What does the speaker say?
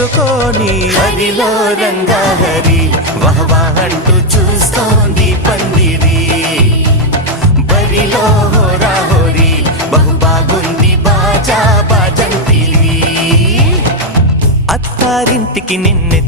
వదులుకోని హరిలో రంగహరి వాహ్ అంటూ చూస్తోంది పందిరి బరిలో హోరా హోరీ బహు బాగుంది బాజా బాజంతిరి అత్తారింటికి నిన్నె